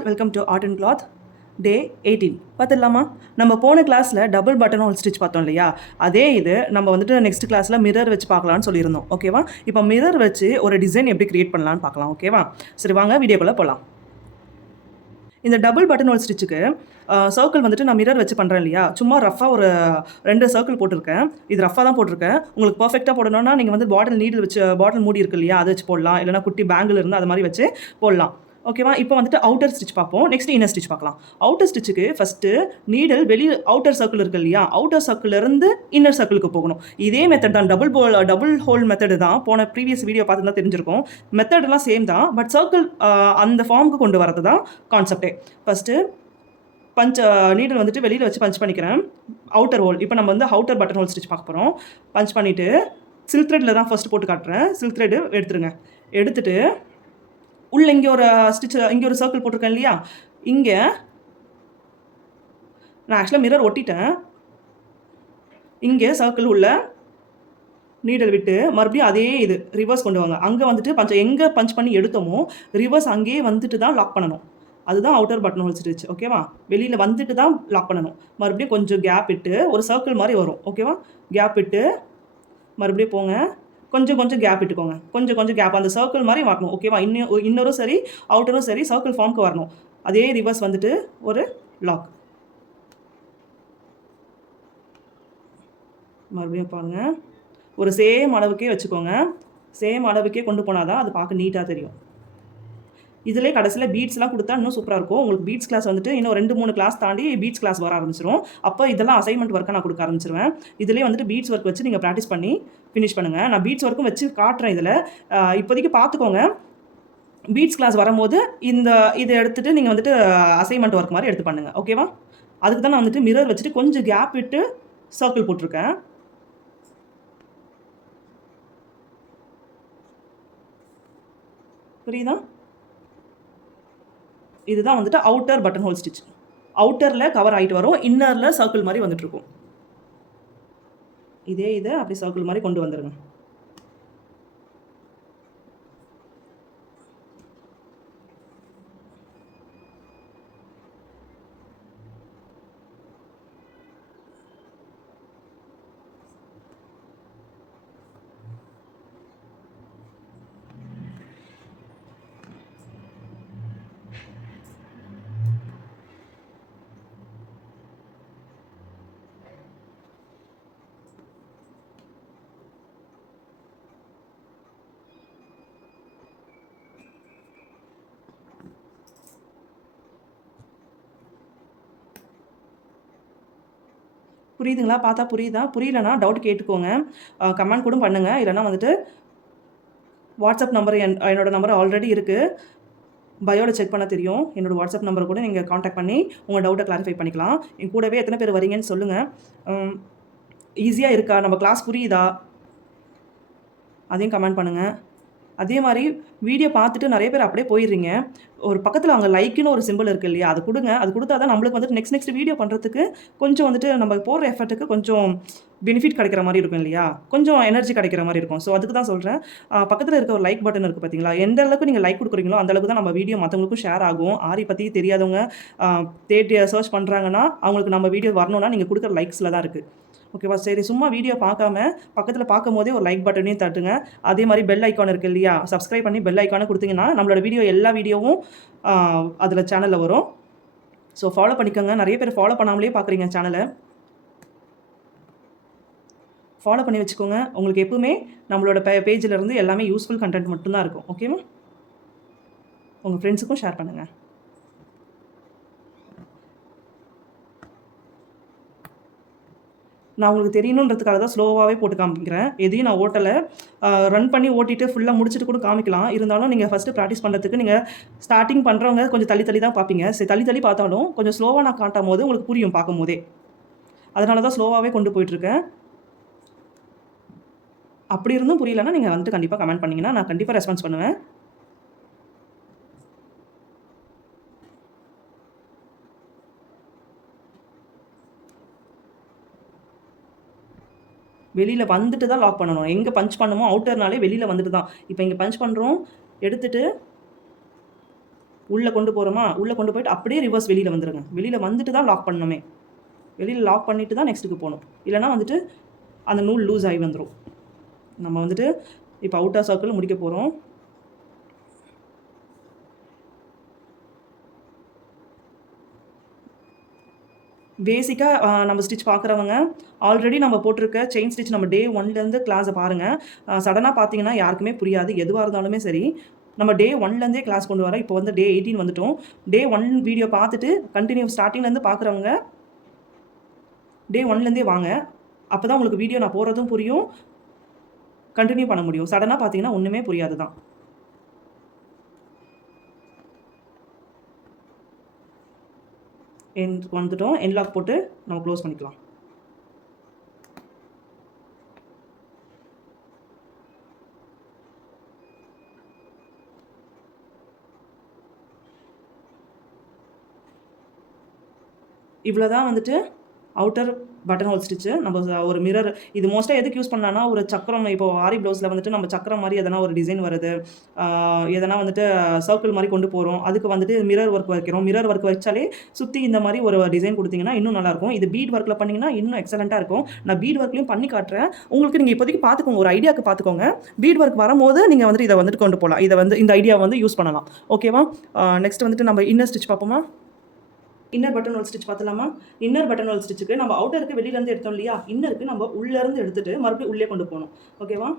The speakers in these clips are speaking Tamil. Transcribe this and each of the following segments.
All welcome to art and cloth day 18 பார்த்துடலாமா. நம்ம போன கிளாஸில் டபுள் பட்டன் ஹோல் ஸ்டிச் பார்த்தோம் இல்லையா, அதே இது நம்ம வந்துட்டு நெக்ஸ்ட் கிளாஸில் மிரர் வச்சு பார்க்கலான்னு சொல்லியிருந்தோம். ஓகேவா, இப்போ மிரர் வச்சு ஒரு டிசைன் எப்படி கிரியேட் பண்ணலான்னு பார்க்கலாம். ஓகேவா, சரி வாங்க வீடியோக்குள்ளே போகலாம். இந்த டபுள் பட்டன் ஹோல் ஸ்டிச்சுக்கு சர்க்கிள் வந்துட்டு நான் மிரர் வச்சு பண்ணுறேன் இல்லையா, சும்மா ரஃபாக ஒரு 2 சர்க்கிள் போட்டிருக்கேன். இது ரஃபாக தான் போட்டிருக்கேன். உங்களுக்கு பர்ஃபெக்டாக போடணும்னா நீங்கள் வந்து பாட்டில் நீடில் வச்சு பாட்டில் மூடி இருக்கு இல்லையா, அதை வச்சு போடலாம். இல்லைனா குட்டி பேங்கில் இருந்து அது மாதிரி வச்சு போடலாம். ஓகேவா, இப்போ வந்துட்டு அவுட்டர் ஸ்டிச் பார்ப்போம். நெக்ஸ்ட் இன்னர் ஸ்டிச் பார்க்கலாம். அவுட்டர் ஸ்டிச்சுக்கு ஃபஸ்ட்டு நீடல் வெளியே அவுட்டர் சர்க்கிள் இருக்குது இல்லையா, அவுட்டர் சர்க்கிள்லேருந்து இன்னர் சர்க்கிளுக்கு போகணும். இதே மெத்தட் தான், டபுள் ஹோல் மெத்தடு தான். போன ப்ரீவியஸ் வீடியோ பார்த்துருந்தா தெரிஞ்சிருக்கும். மெத்தடெல்லாம் சேம் தான், பட் சர்க்கிள் அந்த ஃபார்முக்கு கொண்டு வரது தான் கான்செப்டே. ஃபஸ்ட்டு நீடல் வந்துட்டு வெளியில் வச்சு பஞ்ச் பண்ணிக்கிறேன். அவுட்டர் ஹோல், இப்போ நம்ம வந்து அவுட்டர் பட்டன் ஹோல் ஸ்டிச் பார்க்க போகிறோம். பஞ்ச் பண்ணிவிட்டு சில்க் த்ரெட்டில் தான் ஃபஸ்ட்டு போட்டு காட்டுறேன். சில்க் த்ரெட்டு எடுத்துருங்க. எடுத்துகிட்டு உள்ளே இங்கே ஒரு ஸ்டிச், இங்கே ஒரு சர்க்கிள் போட்டிருக்கேன் இல்லையா, இங்கே நான் ஆக்சுவலாக மிரர் ஒட்டிட்டேன். இங்கே சர்க்கிள் உள்ள நீடல் விட்டு மறுபடியும் அதே இது ரிவர்ஸ் கொண்டு வாங்க. அங்கே வந்துட்டு எங்கே பஞ்ச் பண்ணி எடுத்தோமோ ரிவர்ஸ் அங்கேயே வந்துட்டு தான் லாக் பண்ணணும். அதுதான் அவுட்டர் பட்டன் ஹோல் ஸ்டிச். ஓகேவா, வெளியில் வந்துட்டு தான் லாக் பண்ணணும். மறுபடியும் கொஞ்சம் கேப் விட்டு ஒரு சர்க்கிள் மாதிரி வரும். ஓகேவா, கேப் விட்டு மறுபடியும் போங்க. கொஞ்சம் கேப் விட்டுக்கோங்க. கொஞ்சம் கேப் அந்த சர்க்கிள் மாதிரி வரணும். ஓகேவா, இன்னொரும் சரி அவுட்டரும் சரி சர்க்கிள் ஃபார்முக்கு வரணும். அதே ரிவர்ஸ் வந்துட்டு ஒரு லாக். மறுபடியும் பாருங்கள், ஒரு சேம் அளவுக்கே வச்சுக்கோங்க. சேம் அளவுக்கே கொண்டு போனால் தான் அது பார்க்க நீட்டாக தெரியும். இதிலே கடைசியில் பீட்ஸ்லாம் கொடுத்தா இன்னும் சூப்பராக இருக்கும். உங்களுக்கு பீட்ஸ் கிளாஸ் வந்துட்டு இன்னும் 2-3 கிளாஸ் தாண்டி பீட்ஸ் கிளாஸ் வர ஆரம்பிச்சிடும். அப்போ இதெல்லாம் அசைன்மெண்ட் ஒர்க்காக நான் கொடுக்க ஆரம்பிச்சிருவேன். இதிலே வந்துட்டு பீட்ஸ் ஒர்க் வச்சு நீங்கள் ப்ராக்டிஸ் பண்ணி ஃபினிஷ் பண்ணுங்கள். நான் பீட்ஸ் ஒர்க்கும் வச்சு காட்டுறேன். இதில் இப்போதைக்கு பார்த்துக்கோங்க. பீட்ஸ் கிளாஸ் வரும்போது இதை எடுத்துகிட்டு நீங்கள் வந்துட்டு அசைன்மெண்ட் ஒர்க் மாதிரி எடுத்து பண்ணுங்கள். ஓகேவா, அதுக்கு தான் நான் வந்துட்டு மிரர் வச்சுட்டு கொஞ்சம் கேப் விட்டு சர்க்கிள் போட்டிருக்கேன். புரியுதா, இதுதான் வந்துட்டு அவுட்டர் பட்டன் ஹோல் ஸ்டிச். அவுட்டரில் கவர் ஆகிட்டு வரும், இன்னரில் சர்க்கிள் மாதிரி வந்துட்டுருக்கும். இதை அப்படி சர்க்கிள் மாதிரி கொண்டு வந்துடுங்க. புரியுதுங்களா, பார்த்தா புரியுதா? புரியலனா டவுட் கேட்டுக்கோங்க, கமெண்ட் கூட பண்ணுங்கள். இல்லைனா வந்துட்டு வாட்ஸ்அப் நம்பர் என்னோடய நம்பர் ஆல்ரெடி இருக்குது, பயோவில் செக் பண்ண தெரியும். என்னோடய வாட்ஸ்அப் நம்பரை கூட நீங்கள் காண்டாக்ட் பண்ணி உங்கள் டவுட்டை கிளாரிஃபை பண்ணிக்கலாம். என் கூடவே எத்தனை பேர் வரீங்கன்னு சொல்லுங்கள். ஈஸியாக இருக்கா, நம்ம கிளாஸ் புரியுதா, அதையும் கமெண்ட் பண்ணுங்கள். அதே மாதிரி வீடியோ பார்த்துட்டு நிறைய பேர் அப்படியே போயிடுறீங்க. ஒரு பக்கத்தில் அங்கே லைக்குன்னு ஒரு சிம்பிள் இருக்குது இல்லையா, அது கொடுங்க. அது கொடுத்தா தான் நம்மளுக்கு வந்துட்டு நெக்ஸ்ட் வீடியோ பண்ணுறதுக்கு கொஞ்சம் வந்துட்டு நம்ம போடுற எஃபர்ட்டுக்கு கொஞ்சம் பெனிஃபிட் கிடைக்கிற மாதிரி இருக்கும் இல்லையா, கொஞ்சம் எனர்ஜி கிடைக்கிற மாதிரி இருக்கும். ஸோ அதுக்கு தான் சொல்கிறேன். பக்கத்தில் இருக்க ஒரு லைக் பட்டன் இருக்குது பார்த்தீங்களா, எந்த அளவுக்கு நீங்கள் லைக் கொடுக்குறீங்களோ அந்த அளவுக்கு தான் நம்ம வீடியோ மற்றவங்களுக்கும் ஷேர் ஆகும். ஆரி பற்றி தெரியாதவங்க தேடி சர்ச் பண்ணுறாங்கன்னா அவங்களுக்கு நம்ம வீடியோ வரணும்னா நீங்கள் கொடுக்குற லைக்ஸில் தான் இருக்குது. ஓகேவா, சரி சும்மா வீடியோ பார்க்காம பக்கத்தில் பார்க்கும் போதே ஒரு லைக் பட்டனையும் தட்டுங்க. அதே மாதிரி பெல் ஐக்கான் இருக்குது இல்லையா, சப்ஸ்கிரைப் பண்ணி பெல் ஐக்கானை கொடுத்தீங்கன்னா நம்மளோட வீடியோ எல்லா வீடியோவும் அதில் சேனலில் வரும். ஸோ ஃபாலோ பண்ணிக்கோங்க. நிறைய பேர் ஃபாலோ பண்ணாமலே பார்க்குறீங்க சேனலை, ஃபாலோ பண்ணி வச்சுக்கோங்க. உங்களுக்கு எப்பவுமே நம்மளோட பேஜில் இருந்து எல்லாமே யூஸ்ஃபுல் கண்டென்ட் மட்டும்தான் இருக்கும். ஓகேவா, உங்கள் ஃப்ரெண்ட்ஸுக்கும் ஷேர் பண்ணுங்கள். நான் உங்களுக்கு தெரியணுன்றதுக்காக தான் ஸ்லோவாகவே போட்டு காமிக்கிறேன். எதையும் நான் ஓட்டலை, ரன் பண்ணி ஓட்டிட்டு ஃபுல்லாக முடிச்சுட்டு கூட காமிக்கலாம். இருந்தாலும் நீங்கள் ஃபஸ்ட்டு ப்ராக்டிஸ் பண்ணுறதுக்கு நீங்கள் ஸ்டார்டிங் பண்ணுறவங்க கொஞ்சம் தள்ளி தான் பார்ப்பீங்க. சரி, தள்ளி பார்த்தாலும் கொஞ்சம் ஸ்லோவாக நான் காட்டும் போது உங்களுக்கு புரியும் பார்க்கும் போதே. அதனால தான் ஸ்லோவாகவே கொண்டு போயிட்டுருக்கேன். அப்படி இருந்தும் புரியலன்னா நீங்கள் வந்துட்டு கண்டிப்பாக கமெண்ட் பண்ணிங்கன்னா நான் கண்டிப்பாக ரெஸ்பான்ஸ் பண்ணுவேன். வெளியில் வந்துட்டு தான் லாக் பண்ணணும். எங்கே பஞ்ச் பண்ணுமோ அவுட்டர்னாலே வெளியில் வந்துட்டு தான். இப்போ இங்கே பஞ்ச் பண்ணுறோம், எடுத்துகிட்டு உள்ளே கொண்டு போகிறோமா, உள்ளே கொண்டு போயிட்டு அப்படியே ரிவர்ஸ் வெளியில் வந்துடுங்க. வெளியில் வந்துட்டு தான் லாக் பண்ணணுமே. வெளியில் லாக் பண்ணிவிட்டு தான் நெக்ஸ்ட்டுக்கு போகணும். இல்லைனா வந்துட்டு அந்த நூல் லூஸ் ஆகி வந்துடும். நம்ம வந்துட்டு இப்போ அவுட்டர் சர்க்கிள் முடிக்க போகிறோம். பேசிக்காக நம்ம ஸ்டிச் பார்க்குறவங்க ஆல்ரெடி நம்ம போட்டிருக்க செயின் ஸ்டிச் நம்ம டே 1லேருந்து கிளாஸை பாருங்கள். சடனாக பார்த்தீங்கன்னா யாருக்குமே புரியாது. எதுவாக இருந்தாலுமே சரி, நம்ம டே 1லேருந்தே கிளாஸ் கொண்டு வரோம். இப்போ வந்து டே 18 வந்துட்டோம். டே 1 வீடியோ பார்த்துட்டு கண்டினியூ ஸ்டார்டிங்லேருந்து பார்க்குறவங்க டே 1லேருந்தே வாங்க. அப்போ தான் உங்களுக்கு வீடியோ நான் போடுறதும் புரியும், கண்டினியூ பண்ண முடியும். சடனாக பார்த்தீங்கன்னா ஒன்றுமே புரியாது தான். வந்துட்டோம். எண்ட் லாக் போட்டு நம்ம க்ளோஸ் பண்ணிக்கலாம். இவ்வளோ தான் வந்துட்டு அவுட்டர் பட்டன் ஹோல் ஸ்டிச்சு. நம்ம ஒரு மிரர் இது மோஸ்ட்டாக எதுக்கு யூஸ் பண்ணலான்னா, ஒரு சக்கரம் இப்போ ஆரி ப்ளவுஸில் வந்துட்டு நம்ம சக்கரம் மாதிரி எதனா ஒரு டிசைன் வருது, எதனா வந்துட்டு சர்க்கிள் மாதிரி கொண்டு போகிறோம், அதுக்கு வந்துட்டு மிரர் ஒர்க் வைக்கிறோம். மிரர் ஒர்க் வச்சாலே சுற்றி இந்த மாதிரி ஒரு டிசைன் கொடுத்தீங்கன்னா இன்னும் நல்லாயிருக்கும். இது பீட் ஒர்க்கில் பண்ணிங்கன்னா இன்னும் எக்ஸலண்ட்டாக இருக்கும். நான் பீட் ஒர்க்லையும் பண்ணி காட்டுறேன். உங்களுக்கு நீங்கள் இப்போதைக்கு பார்த்துக்கோங்க, ஒரு ஐடியாவுக்கு பார்த்துக்கோங்க. பீட் ஒர்க் வரும்போது நீங்கள் வந்துட்டு இதை வந்துட்டு கொண்டு போகலாம். இதை வந்து இந்த ஐடியா வந்து யூஸ் பண்ணலாம். ஓகேவா? நெக்ஸ்ட் வந்துட்டு நம்ம இன்னர் ஸ்டிச் பார்ப்போமா? இன்னர் பட்டன் ஹோல் ஸ்டிச் பார்த்தலாமா? இன்னர் பட்டன் ஹோல் ஸ்டிச்சுக்கு நம்ம அவுட்டருக்கு வெளியிலேருந்து எடுத்தோம் இல்லையா, இன்னருக்கு நம்ம உள்ளேருந்து எடுத்துகிட்டு மறுபடியும் உள்ளே கொண்டு போகணும். ஓகேவா?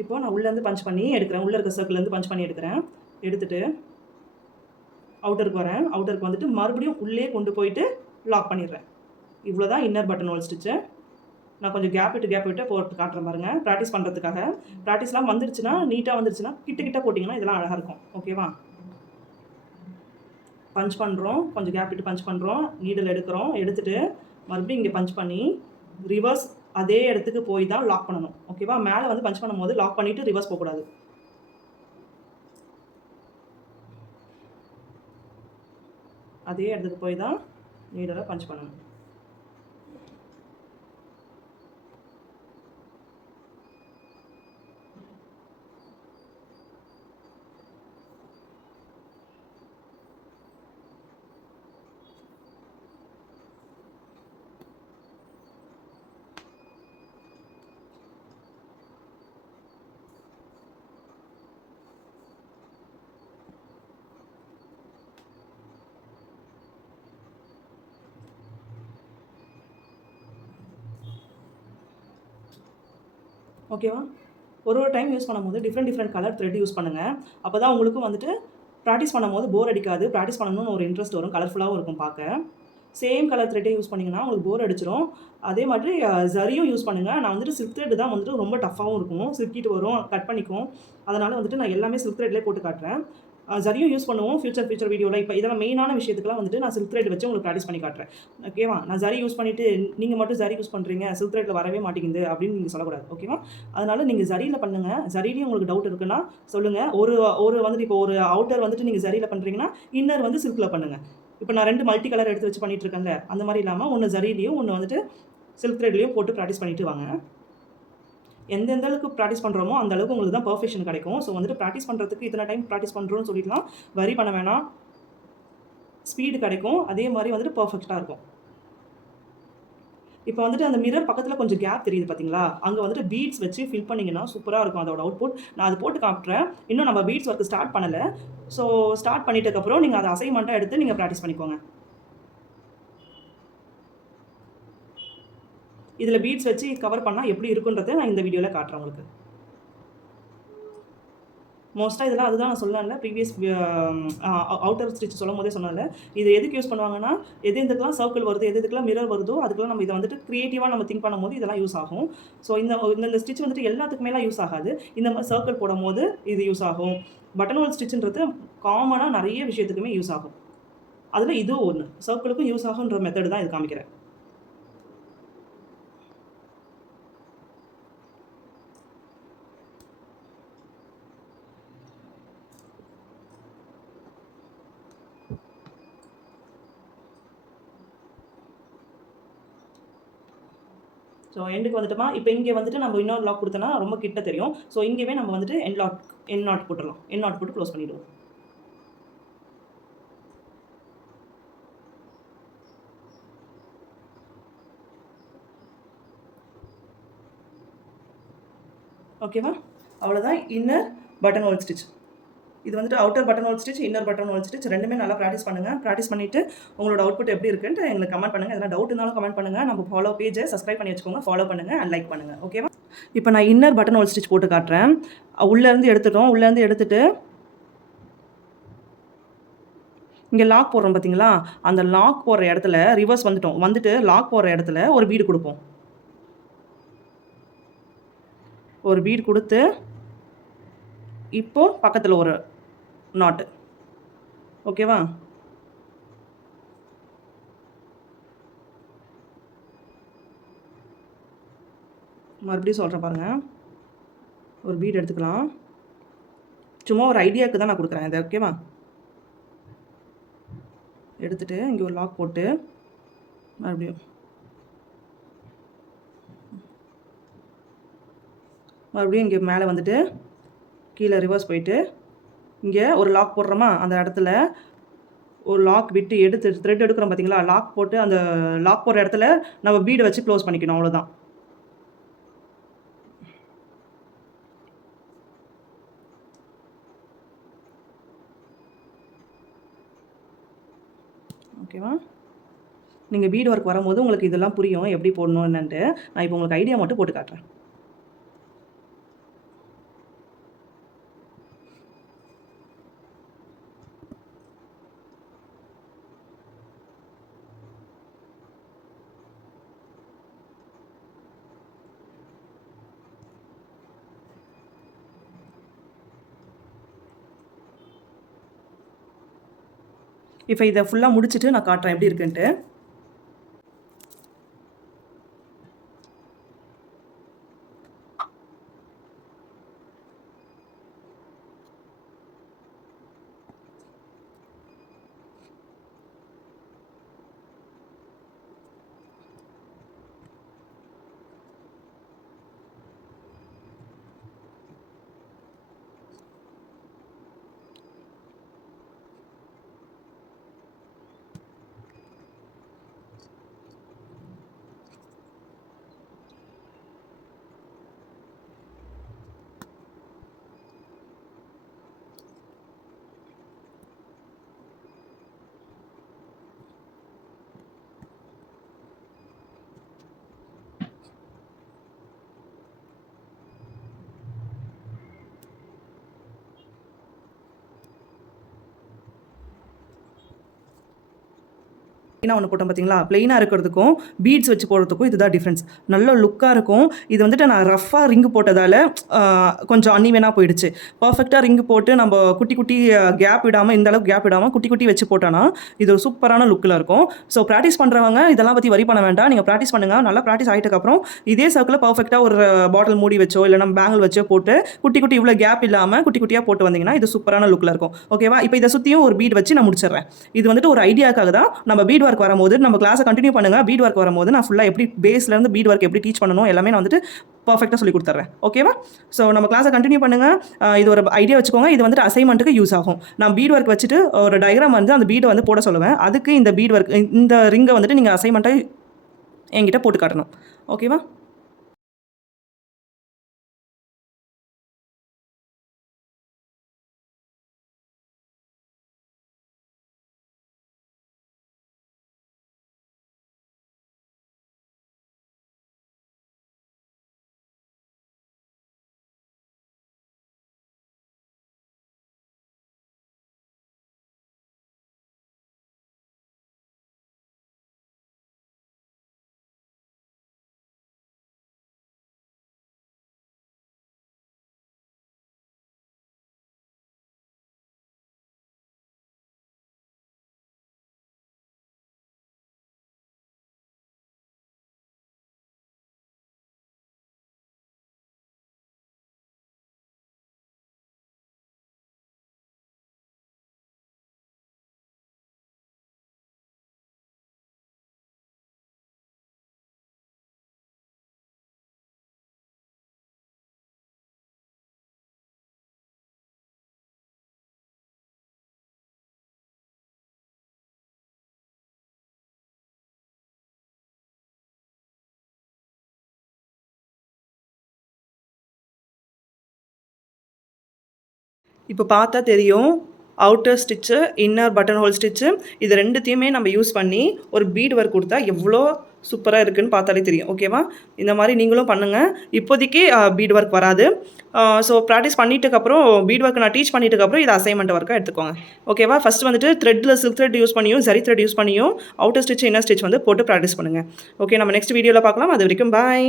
இப்போ நான் உள்ளேருந்து பஞ்ச் பண்ணி எடுக்கிறேன். உள்ளே இருக்க சர்க்கிள்லேருந்து பஞ்ச் பண்ணி எடுக்கிறேன். எடுத்துகிட்டு அவுட்டருக்கு வரேன். அவுட்டருக்கு வந்துட்டு மறுபடியும் உள்ளே கொண்டு போயிட்டு லாக் பண்ணிடுறேன். இவ்வளோ தான் இன்னர் பட்டன் ஹோல் ஸ்டிச்சு. நான் கொஞ்சம் கேப் விட்டு போட்டு காட்டுறேன் பாருங்கள், ப்ராக்டிஸ் பண்ணுறதுக்காக. ப்ராக்டிஸ்லாம் வந்துடுச்சுன்னா, நீட்டாக வந்துடுச்சுன்னா கிட்ட போட்டிங்கன்னா இதெல்லாம் அழகாக இருக்கும். ஓகேவா? பஞ்ச் பண்ணுறோம், கொஞ்சம் கேப் விட்டு பஞ்ச் பண்ணுறோம், நீடில் எடுக்கிறோம். எடுத்துகிட்டு மறுபடியும் இங்கே பஞ்ச் பண்ணி ரிவர்ஸ் அதே இடத்துக்கு போய் தான் லாக் பண்ணணும். ஓகேவா? மேலே வந்து பஞ்ச் பண்ணும்போது லாக் பண்ணிவிட்டு ரிவர்ஸ் போகக்கூடாது. அதே இடத்துக்கு போய் தான் நீடில் பஞ்ச் பண்ணணும். ஓகேவா? ஒரு டைம் யூஸ் பண்ணும்போது டிஃப்ரெண்ட் கலர் த்ரெட் யூஸ் பண்ணுங்கள். அப்போ தான் உங்களுக்கும் வந்துட்டு ப்ராக்டிஸ் பண்ணும்போது போர் அடிக்காது. ப்ராக்டிஸ் பண்ணணும்னு ஒரு இன்ட்ரெஸ்ட் வரும். கலர்ஃபுல்லாகவும் இருக்கும் பார்க்க. சேம் கலர் த்ரெட்டே யூஸ் பண்ணிங்கன்னா உங்களுக்கு போர் அடிச்சிடும். அதே மாதிரி ஜரியும் யூஸ் பண்ணுங்கள். நான் வந்துட்டு சில்க் த்ரெட் தான் வந்துட்டு ரொம்ப டஃப்பாகவும் இருக்கும். சில்கிட்டு வரும், கட் பண்ணிக்கும். அதனால் வந்துட்டு நான் எல்லாமே சில்க் த்ரெட்லேயே போட்டு காட்டுறேன். ஜரியும் யூஸ் பண்ணுவோம் ஃபியூச்சர் வீடியோவில். இப்போ இதெல்லாம் மெயினான விஷயத்துக்குலாம் வந்துட்டு நான் சில்க் த்ரெட் வச்சு உங்களுக்கு ப்ராக்டிஸ் பண்ணி காட்டுறேன். ஓகேவா? நான் ஜரி யூஸ் பண்ணிவிட்டு நீங்கள் மட்டும் ஜரி யூஸ் பண்ணுறீங்க, சில்க் த்ரெட்டில் வரவே மாட்டேங்குது அப்படின்னு நீங்கள் சொல்லக்கூடாது. ஓகேவா? அதனால் நீங்கள் ஜரியில் பண்ணுங்கள். ஜரிலையும் உங்களுக்கு டவுட் இருக்குன்னா சொல்லுங்கள். ஒரு வந்துட்டு இப்போ ஒரு அவுட்டர் வந்துட்டு நீங்கள் ஜரியில் பண்ணுறீங்கன்னா இன்னர் வந்து சில்கில் பண்ணுங்கள். இப்போ நான் 2 மல்டி கலர் எடுத்து வச்சு பண்ணிகிட்டு இருக்கேன்ல, அந்த மாதிரி இல்லாமல் ஒன்று ஜரிலையும் ஒன்று வந்துட்டு சில்க் த்ரெட்லேயும் போட்டு ப்ராக்டிஸ் பண்ணிவிட்டு வாங்க. எந்த அளவுக்கு ப்ராக்டிஸ் பண்ணுறோமோ அந்த அளவுக்கு உங்களுக்கு தான் பர்ஃபெக்ஷன் கிடைக்கும். ஸோ வந்துட்டு ப்ராக்டிஸ் பண்ணுறதுக்கு இத்தனை டைம் ப்ராக்டிஸ் பண்ணுறோன்னு சொல்லிடலாம் வரி பண்ண வேணாம். ஸ்பீடு கிடைக்கும். அதே மாதிரி வந்துட்டு பர்ஃபெக்டாக இருக்கும். இப்போ வந்துட்டு அந்த மிரர் பக்கத்தில் கொஞ்சம் கேப் தெரியுது பார்த்தீங்களா? அங்கே வந்துட்டு பீட்ஸ் வச்சு ஃபில் பண்ணிங்கன்னா சூப்பராக இருக்கும் அதோட அவுட்புட். நான் அது போட்டு காட்டுறேன். இன்னும் நம்ம பீட்ஸ் ஒர்க் ஸ்டார்ட் பண்ணலை. ஸோ ஸ்டார்ட் பண்ணிட்டதுக்கப்புறம் நீங்கள் அதை அசைன்மெண்ட்டாக எடுத்து நீங்கள் ப்ராக்டிஸ் பண்ணிக்கோங்க. இதில் பீட்ஸ் வச்சு கவர் பண்ணால் எப்படி இருக்குன்றதை நான் இந்த வீடியோவில் காட்டுறேன் உங்களுக்கு. மோஸ்ட்டாக இதெல்லாம் அதுதான் நான் சொல்லல. ப்ரீவியஸ் அவுட்டர் ஸ்டிச் சொல்லும் போதே சொன்னல. இது எதுக்கு யூஸ் பண்ணுவாங்கன்னா, எதுக்கெல்லாம் சர்க்கிள் வருது, எதுக்கெல்லாம் மிரர் வருதோ அதுக்கெல்லாம் நம்ம இதை வந்துட்டு க்ரியேட்டிவாக நம்ம திங்க் பண்ணும்போது இதெல்லாம் யூஸ் ஆகும். ஸோ இந்த ஸ்டிச் வந்துட்டு எல்லாத்துக்குமேலாம் யூஸ் ஆகாது. இந்த மாதிரி சர்க்கிள் போடும்போது இது யூஸ் ஆகும். பட்டன் ஹோல் ஸ்டிச்சுன்றது காமனாக நிறைய விஷயத்துக்குமே யூஸ் ஆகும். அதில் இதுவும் ஒன்று. சர்க்கிளுக்கும் யூஸ் ஆகுன்ற மெத்தடு தான் இது காமிக்கிறேன். ஸோ எண்டுக்கு வந்துட்டோமா? இப்போ இங்கே வந்துட்டு நம்ம இன்னொரு லாக் கொடுத்தோன்னா ரொம்ப கிட்ட தெரியும். ஸோ இங்கேவே நம்ம வந்துட்டு என் நாட் போட்டுடலாம். என் நாட் போட்டு க்ளோஸ் பண்ணிவிடுவோம். ஓகேவா? அவ்வளோதான் இன்னர் பட்டன் ஹோல் ஸ்டிச். இது வந்துட்டு outer button hole stitch, inner button hole stitch ரெண்டுமே நல்லா ப்ராக்டிஸ் பண்ணுங்கள். ப்ராக்டிஸ் பண்ணிவிட்டு உங்களோட அவுட்புட் எப்படி இருக்குன்ட்டு எங்களுக்கு கமெண்ட் பண்ணுங்கள். எதனா டவுட் இருந்தாலும் கமெண்ட் பண்ணுங்கள். நம்ம ஃபாலோ பேஜை சப்ஸ்கிரைப் பண்ணி வச்சுக்கோங்க. ஃபாலோ பண்ணுங்கள் அண்ட் லைக் பண்ணுங்கள். ஓகேவா? இப்போ நான் இன்னர் பட்டன் ஹோல் ஸ்டிச் போட்டு காட்டுறேன். உள்ளேருந்து எடுத்துட்டோம். உள்ளேருந்து எடுத்துட்டு இங்கே லாக் போடுறோம் பார்த்தீங்களா? அந்த லாக் போடுற இடத்துல ரிவர்ஸ் வந்துட்டோம். வந்துட்டு லாக் போடுற இடத்துல ஒரு பீடு கொடுப்போம். ஒரு பீடு கொடுத்து இப்போ பக்கத்தில் ஒரு நாட்டு. ஓகேவா? மறுபடியும் சொல்கிறேன் பாருங்கள். ஒரு பீடு எடுத்துக்கலாம். சும்மா ஒரு ஐடியாவுக்கு தான் நான் கொடுக்குறேன் இது. ஓகேவா? எடுத்துகிட்டு இங்கே ஒரு லாக் போட்டு மறுபடியும் இங்கே மேலே வந்துட்டு கீழே ரிவர்ஸ் போயிட்டு இங்கே ஒரு லாக் போடுறோமா, அந்த இடத்துல ஒரு லாக் விட்டு எடுத்து த்ரெட் எடுக்கிறோம் பார்த்தீங்களா? லாக் போட்டு அந்த லாக் போடுற இடத்துல நம்ம பீடை வச்சு க்ளோஸ் பண்ணிக்கணும். அவ்வளோதான். ஓகேவா? நீங்கள் பீட் ஒர்க் வரும்போது உங்களுக்கு இதெல்லாம் புரியும் எப்படி போடணுன்னுட்டு. நான் இப்போ உங்களுக்கு ஐடியா மட்டும் போட்டு காட்டுறேன். இப்போ இதை ஃபுல்லாக முடிச்சுட்டு நான் காட்டுறேன் எப்படி இருக்குன்ட்டு. ஒன்று போட்டோம் பார்த்தீங்களா? பிளெயினாக இருக்கிறதுக்கும் பீட்ஸ் வச்சு போடுறதுக்கும் இதுதான் டிஃப்ரென்ஸ். நல்ல லுக்காக இருக்கும். இது வந்துட்டு நான் ரஃப்பாக ரிங்கு போட்டதால் கொஞ்சம் அன்இவனாக போயிடுச்சு. பர்ஃபெக்டாக ரிங்கு போட்டு நம்ம குட்டி குட்டி கேப் விடாமல், இந்த அளவுக்கு கேப் விடாமல் குட்டி குட்டி வச்சு போட்டோன்னா இது ஒரு சூப்பரான லுக்கில் இருக்கும். ஸோ ப்ராக்டிஸ் பண்ணுறவங்க இதெல்லாம் பற்றி வரி பண்ண வேண்டாம். நீங்கள் ப்ராக்டிஸ் பண்ணுங்கள். நல்லா ப்ராக்டிஸ் ஆகிட்டக்கப்புறம் இதே சர்க்கிளில் பர்ஃபெக்டாக ஒரு பாட்டில் மூடி வச்சோ இல்லை நம்ம பேங்கிள் வச்சோ போட்டு குட்டி குட்டி இவ்வளோ கேப் இல்லாமல் குட்டி குட்டியாக போட்டு வந்தீங்கன்னா இது சூப்பரான லுக்கில் இருக்கும். ஓகேவா? இப்போ இதை சுற்றியும் ஒரு பீட் வச்சு நான் முடிச்சிடுறேன். இது வந்துட்டு ஒரு ஐடியாக்காக தான். நம்ம பீட் ஒர்க் வரும்போது நம்ம கிளாஸை கண்டினியூ பண்ணுங்கள். பீட் ஒர்க் வரும்போது நான் ஃபுல்லாக எப்படி பேஸ்லேருந்து பீட் ஒர்க் எப்படி டீச் பண்ணணும் எல்லாமே நான் வந்துட்டு பர்ஃபெக்டாக சொல்லி கொடுத்துட்றேன். ஓகேவா? ஸோ நம்ம கிளாஸை கண்டினியூ பண்ணுங்கள். இது ஒரு ஐடியா வச்சுக்கோங்க. இது வந்துட்டு அசைன்மெண்ட்டுக்கு யூஸ் ஆகும். நான் பீட் ஒர்க் வச்சுட்டு ஒரு டயக்ராம் வந்து அந்த பீடை வந்து போட சொல்லுவேன். அதுக்கு இந்த பீட் ஒர்க் இந்த ரிங்கை வந்துட்டு நீங்கள் அசைன்மெண்ட்டை என்கிட்ட போட்டு காட்டணும். ஓகேவா? இப்போ பார்த்தா தெரியும் outer stitch inner button whole stitch இது ரெண்டுத்தையுமே நம்ம யூஸ் பண்ணி ஒரு பீட் ஒர்க் கொடுத்தா எவ்வளோ சூப்பராக இருக்குதுன்னு பார்த்தாலே தெரியும். ஓகேவா? இந்த மாதிரி நீங்களும் பண்ணுங்கள். இப்போதைக்கு பீட் ஒர்க் வராது. ஸோ ப்ராக்டிஸ் பண்ணிட்டுக்கப்புறம் பீட் ஒர்க் நான் டீச் பண்ணிட்டுக்கப்புறம் இது அசைன்மெண்ட் ஒர்க்காக எடுத்துக்கோங்க. ஓகேவா? ஃபஸ்ட்டு வந்துட்டு த்ரெட்டில் சில்க் த்ரெட் யூஸ் பண்ணியும் சரி த்ரெட் யூஸ் பண்ணியும் அவுட்டர் ஸ்டிச் இன்னர் ஸ்டிச் வந்து போட்டு ப்ராக்டிஸ் பண்ணுங்கள். ஓகே, நம்ம நெக்ஸ்ட் வீடியோவில் பார்க்கலாம். அது வரைக்கும் பாய்.